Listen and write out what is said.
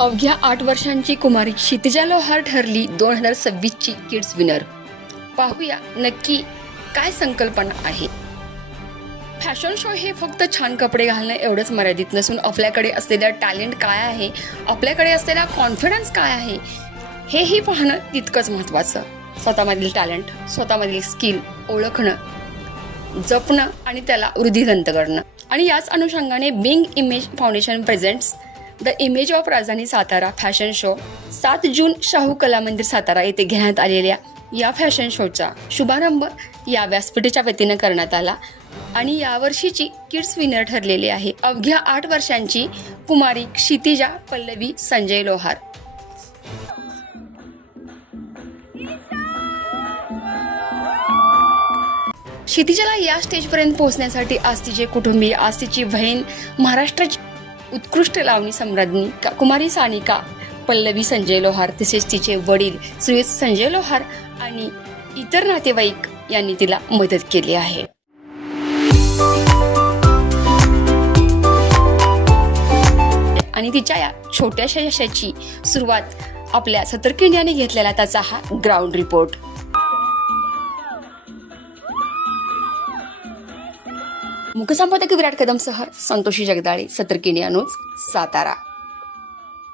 अवघ्या 8 वर्षांची कुमारी क्षितिजा लोहार ठरली 2026ची किड्स विनर। पाहूया नक्की काय संकल्पना आहे। फॅशन शो हे फक्त छान कपडे घालणं एवढंच मर्यादित नसून आपल्याकडे असलेलं टॅलेंट काय आहे, आपल्याकडे असलेला कॉन्फिडन्स काय आहे, हेही पाहणं तितकंच महत्त्वाचं। स्वतःमधील टॅलेंट, स्वतःमधील स्किल ओळखणं, जपणं आणि त्याला वृद्धिंगत करणं। आणि याच अनुषंगाने being image foundation presents the image of Rajdhani Satara fashion show 7 जून शाहू कला मंदिर सातारा येथे घेण्यात आलेल्या या फॅशन शोचा शुभारंभ या व्यासपीठाच्या वतीनं करण्यात आला आणि यावर्षीची किड्स विनर ठरलेली आहे अवघ्या 8 वर्षांची कुमारी क्षितिजा पल्लवी संजय लोहार। क्षितिजाला या स्टेजपर्यंत पोहोचण्यासाठी आज तिचे कुटुंबीय, आज तिची बहीण, महाराष्ट्राची उत्कृष्ट लावणी सम्राज्ञी कुमारी सानिका पल्लवी संजय लोहार, तसेच तिचे वडील श्री संजय लोहार आणि इतर नातेवाईक यांनी तिला मदत केली आहे। आणि तिच्या या छोट्याशा यशाची सुरुवात आपल्या सतर्क इंडियाने घेतलेला त्याचा हा ग्राउंड रिपोर्ट। मुखसंपादक विराट कदमसह संतोषी जगदाळे, सतर्क इंडिया न्यूज, सातारा।